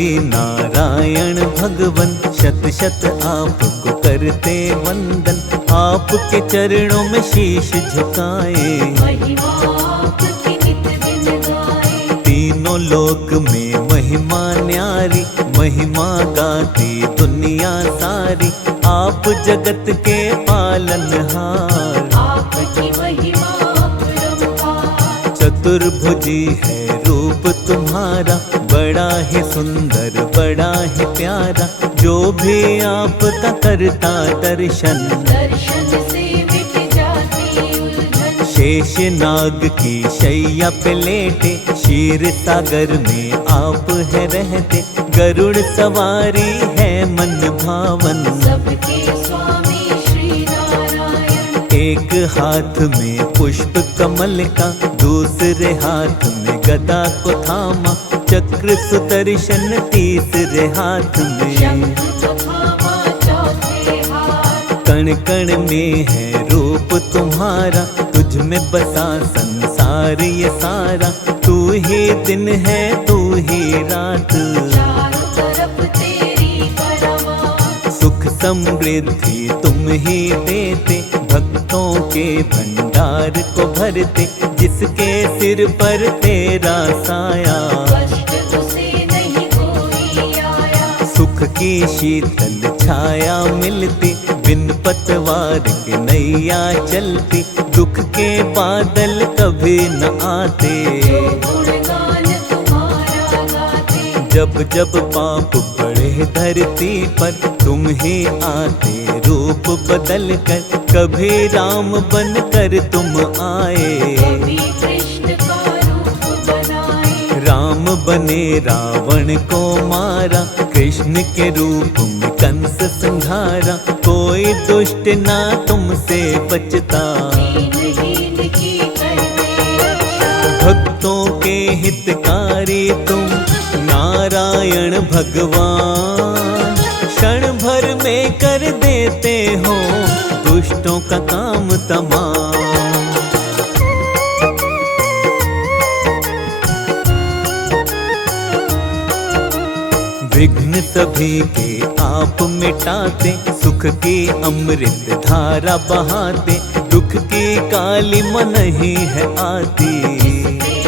हरि नारायण भगवन, शत शत आपको करते वंदन। आपके चरणों में शीश झुकाए, महिमा आपकी नित दिन गाए। तीनों लोक में महिमा न्यारी, महिमा गाती दुनिया सारी। आप जगत के पालनहार, आपकी महिमा अपरंपार। चतुर्भुजी है रूप तुम्हारा, बड़ा ही सुंदर बड़ा ही प्यारा। जो भी आपका करता दर्शन, दर्शन से मिट जाती उलझन। शेष नाग की शैया पे लेटे, क्षीर सागर में आप है रहते। गरुड़ सवारी है मन भावन, सबके स्वामी श्री नारायण। एक हाथ में पुष्प कमल का, दूसरे हाथ में गदा को थामा। चक्र सुदर्शन तीसरे हाथ में, शंख तथा चौथे हाथ। कण कण में है रूप तुम्हारा, तुझ में बसा संसार ये सारा। तू ही दिन है तू ही रात, चारों तरफ तेरी परवान। सुख समृद्धि तुम ही देते, भक्तों के भंडार को भरते। जिसके सिर पर तेरा साया, कष्ट उसे नहीं कोई आया। सुख की शीतल छाया मिलती, बिन पतवार के नैया चलती। दुख के बादल कभी न आते, जो गुणगान तुम्हारा गाते। जब जब पाप बढ़े धरती पर, तुम ही आते रूप बदल कर। कभी राम बन कर तुम आए, कभी कृष्ण का रूप बनाए। राम बने रावण को मारा, कृष्ण के रूप में कंस संहारा। कोई दुष्ट ना तुमसे बचता, दीनहीन की करते रक्षा। भक्तों के हितकारी तुम नारायण भगवान। क्षण भर में कर देते हो दुष्टों का काम तमाम। विघ्न सभी के आप मिटाते, सुख की अमृत धारा बहाते। दुख की काली मन ही है आती,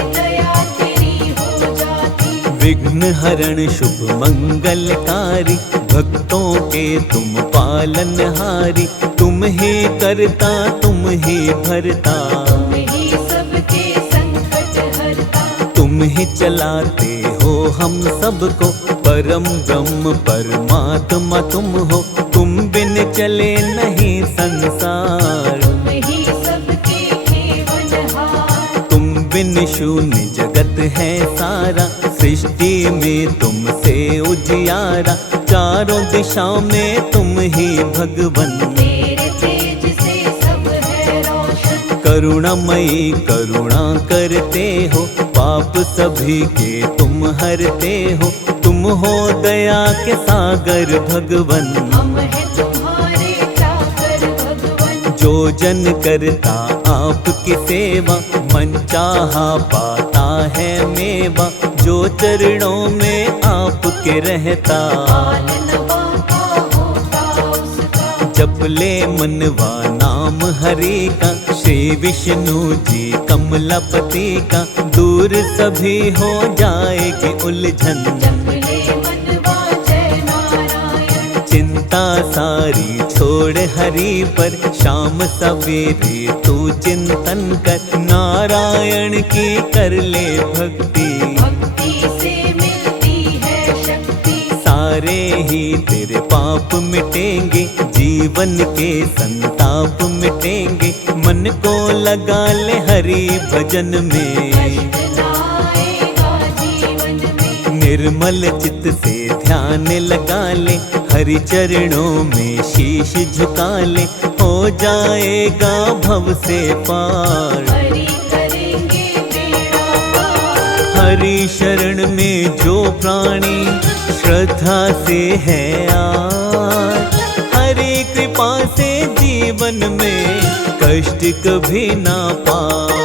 दया तेरी हो जाती। विघ्न हरण शुभ मंगलकारी। भक्तों के तुम पालनहारी, तुम ही करता तुम ही भरता। तुम ही सबके संकट हरता। तुम ही चलाते हो हम सबको, परम ब्रह्म परमात्मा तुम हो। तुम बिन चले नहीं संसार, तुम ही सबके खेवनहार। तुम बिन शून्य जगत है सारा। सृष्टि में तुमसे उजियारा, चारों दिशा में तुम ही भगवन। तेरे तेज से सब है रोशन। करुणामयी करुणा करते हो, पाप सभी के तुम हरते हो। तुम हो दया के सागर भगवन, हम है तुम्हारे चाकर भगवन। जो जन करता आपकी सेवा, मन चाहा पाता है मेवा। जो चरणों में आपके रहता, पालन बाका होता उसका। जप ले मनवा नाम हरि का। श्री विष्णु जी कमलापति का, दूर सभी हो जाएगी उलझन। जप ले मनवा जय नारायण। चिंता सारी छोड़ हरि पर, शाम सवेरे तू चिंतन कर। नारायण की कर ले भक्ति, भक्ति से मिलती है शक्ति। सारे ही तेरे पाप मिटेंगे, जीवन के संताप मिटेंगे। मन को लगा ले हरि भजन में, कष्ट ना आएगा जीवन में। निर्मल चित्त से ध्यान लगा ले, हरि चरणों में शीश झुका ले। हो जाएगा भव से पार, हरि करेंगे बेड़ा पार। हरि शरण में जो प्राणी श्रद्धा से है आज, हरि कृपा से जीवन में कष्ट कभी ना पाए।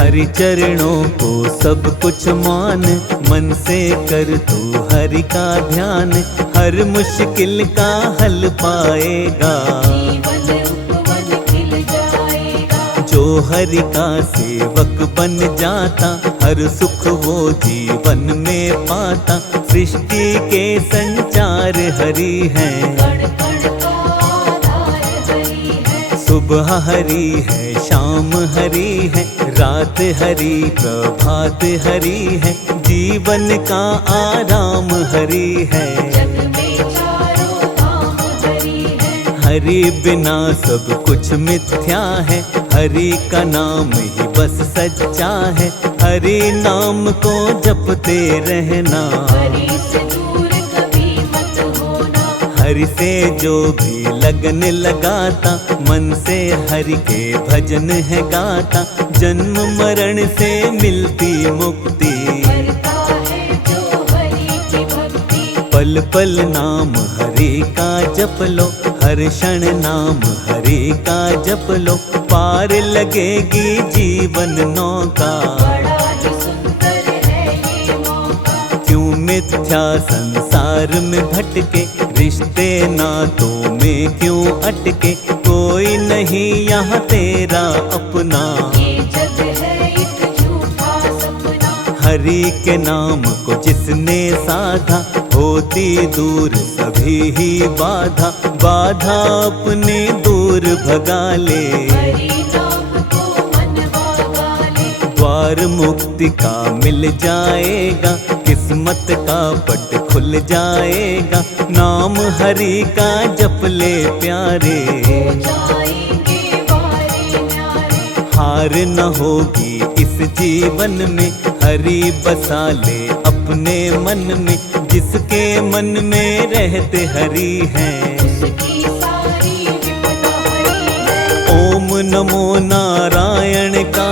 हरि चरणों को सब कुछ मान, मन से कर तू हरि का ध्यान, हर मुश्किल का हल पाएगा। जीवन उपवन खिल जाएगा। जो हरि का सेवक बन जाता, हर सुख वो जीवन में पाता। सृष्टि के संचार हरि है, कण कण का आधार हरि है। सुबह हरि है, शाम हरि है, रात हरि, प्रभात हरि है। जीवन का आराम हरि है। जग में चारों धाम हरि है। हरि बिना सब कुछ मिथ्या है, हरि का नाम ही बस सच्चा है। हरि नाम को जपते रहना, हरि से दूर कभी मत होना। हरि से जो भी लगन लगाता, मन से हरि के भजन है गाता। जन्म मरण से मिलती मुक्ति, करता है जो हरि की भक्ति। पल पल नाम हरि का जप लो, हर क्षण नाम हरि का जप लो। पार लगेगी जीवन नौका, बड़ा ही सुंदर है ये मौका। क्यों मिथ्या संसार में भटके, रिश्ते नातों में क्यों अटके। कोई नहीं यहाँ तेरा अपना, ये जग है एक झूठा सपना। हरि के नाम को जिसने साधा, होती दूर सभी ही बाधा। बाधा अपने दूर भगा ले, हरि नाम को मनवा ले। द्वार मुक्ति का मिल जाएगा, किस्मत का पट खुल जाएगा। नाम हरि का जप ले प्यारे, हो जाएंगे वारे न्यारे। हार न होगी इस जीवन में। हरि बसा ले अपने मन में, जिसके मन में रहते हरि हैं। उसकी सारी विपदा हरि है। ओम नमो नारायण का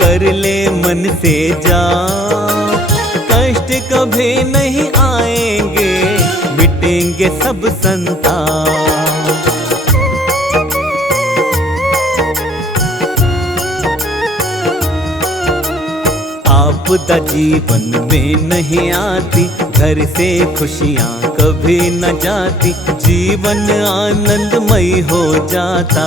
कर ले मन से जाप, कष्ट कभी नहीं आएंगे, मिटेंगे सब संताप। आपदा जीवन में नहीं आती, घर से खुशियाँ कभी न जाती। जीवन आनंदमय हो जाता,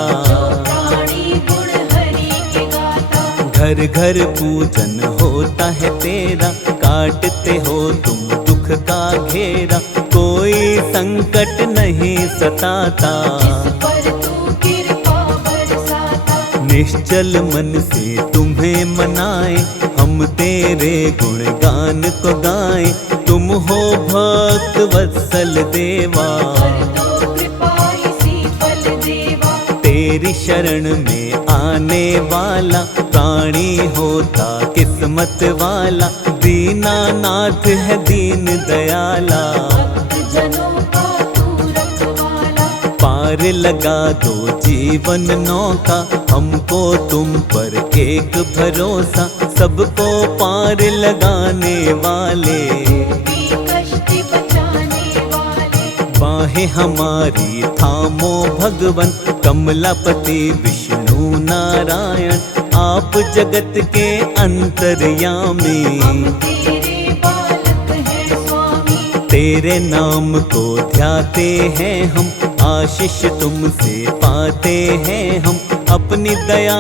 प्राणी गुण हरि के गाता। घर घर पूजन होता है तेरा। काटते हो तुम दुख का घेरा, कोई संकट नहीं सताता। जिस पर तू कृपा बरसाता। निश्चल मन से तुम्हें मनाए, हम तेरे गुणगान को गाएं। तुम हो भक्त वत्सल देवा, कर दो कृपा इसी पल देवा। तेरी शरण में आने वाला, प्राणी होता किस्मत वाला। दीनानाथ है दीन दयाला, भक्त जनों का तू रखवाला। पार लगा दो जीवन नौका। हमको तुम पर एक भरोसा, सबको पार लगाने वाले। भी कष्ट बचाने वाले। बाहें हमारी थामो भगवन, कमलापति विष्णु नारायण। आप जगत के अंतर्यामी, हम तेरे बालक हैं स्वामी। तेरे नाम को ध्याते हैं हम, आशीष तुमसे पाते हैं हम। अपनी दया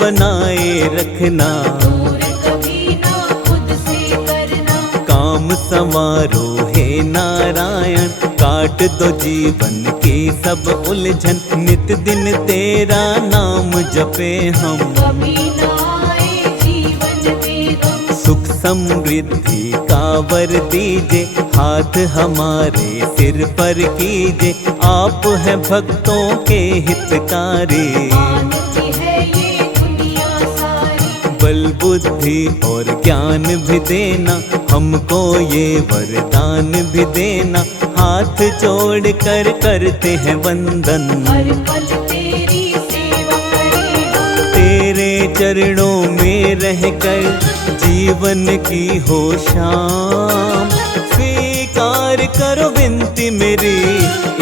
बनाए रखना, दूर कभी ना खुद से करना। काम संवारो हे नारायण। काट दो जीवन की सब उलझन, नित दिन तेरा नाम जपे हम। कभी ना आए जीवन में गम। सुख समृद्धि का वर दीजे, हाथ हमारे सिर पर कीजे। आप है भक्तों के हितकारी, मानती है ये दुनिया सारी। बल बुद्धि और ज्ञान भी देना, हमको ये वरदान भी देना। हाथ जोड़ कर करते हैं वंदन, हर पल तेरी सेवा करेगा। तेरे चरणों में रहकर जीवन की हो शाम। स्वीकार करो विनती मेरी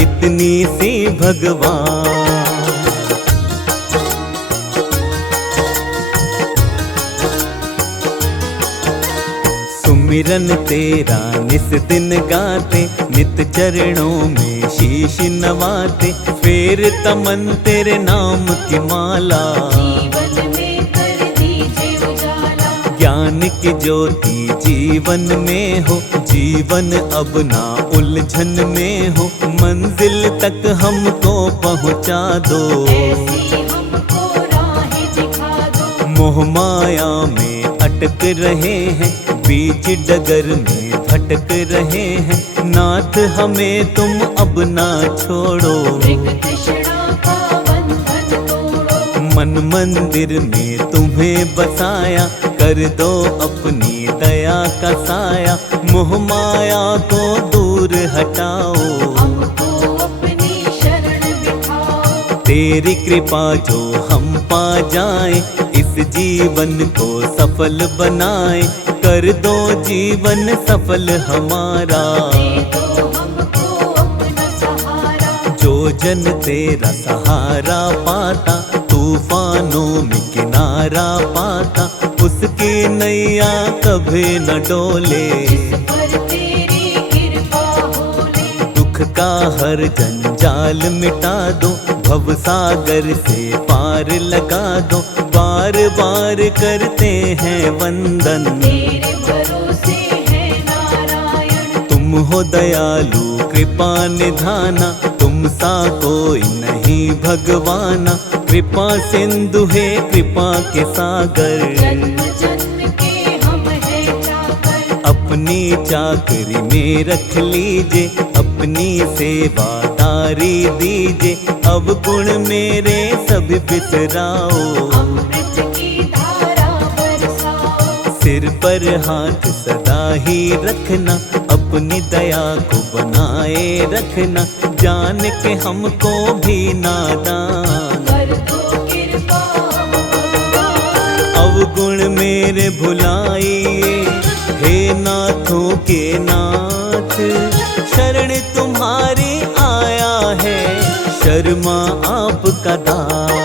इतनी सी भगवान। सुमिरन तेरा निस दिन गाते, नित चरणों में शीश नवाते, फेर तमन तेरे नाम की माला। जीवन में कर दीजिए उजाला, ज्ञान की ज्योति जीवन में हो, जीवन अब ना उलझन में हो, मंजिल तक हमको पहुँचा दो। ऐसी हमको राहें दिखा दो। मोह माया में अटक रहे हैं, बीच डगर में भटक रहे हैं, नाथ हमें तुम अब ना छोड़ो। मृग तृष्णा का बंधन तोड़ो, मन मंदिर में तुम्हें बसाया, कर दो अपनी दया का साया, मोह माया को दूर हटाओ। हमको अपनी शरण बिठाओ। तेरी कृपा जो हम पा जाएं, इस जीवन को सफल बनाए, कर दो जीवन सफल हमारा। दे दो हमको अपना सहारा, जो जन तेरा सहारा पाता, तूफानों में किनारा पाता, उसकी नैया कभी न डोले। जिस पर तेरी कृपा होले, दुख का हर जंजाल मिटा दो, भव सागर से पार लगा दो, बार बार करते हैं वंदन। तेरे भरोसे है नारायण। तुम हो दयालु कृपा निधाना, तुम सा कोई नहीं भगवाना, कृपा सिंधु है कृपा के सागर। जन्म जन्म के हम है चाकर, अपनी चाकरी में रख लीजिए, अपनी सेवादारी दीजिए, अब गुण मेरे सब बिसराओ। अमृत की धारा बरसाओ। सिर पर हाथ सदा ही रखना, अपनी दया को बनाए रखना, जान के हमको भी नादान। कर दो कृपा भगवान, अवगुण मेरे भुलाइए, हे नाथों के नाथ, शरण तुम्हारी आया है, शर्मा आपका दास।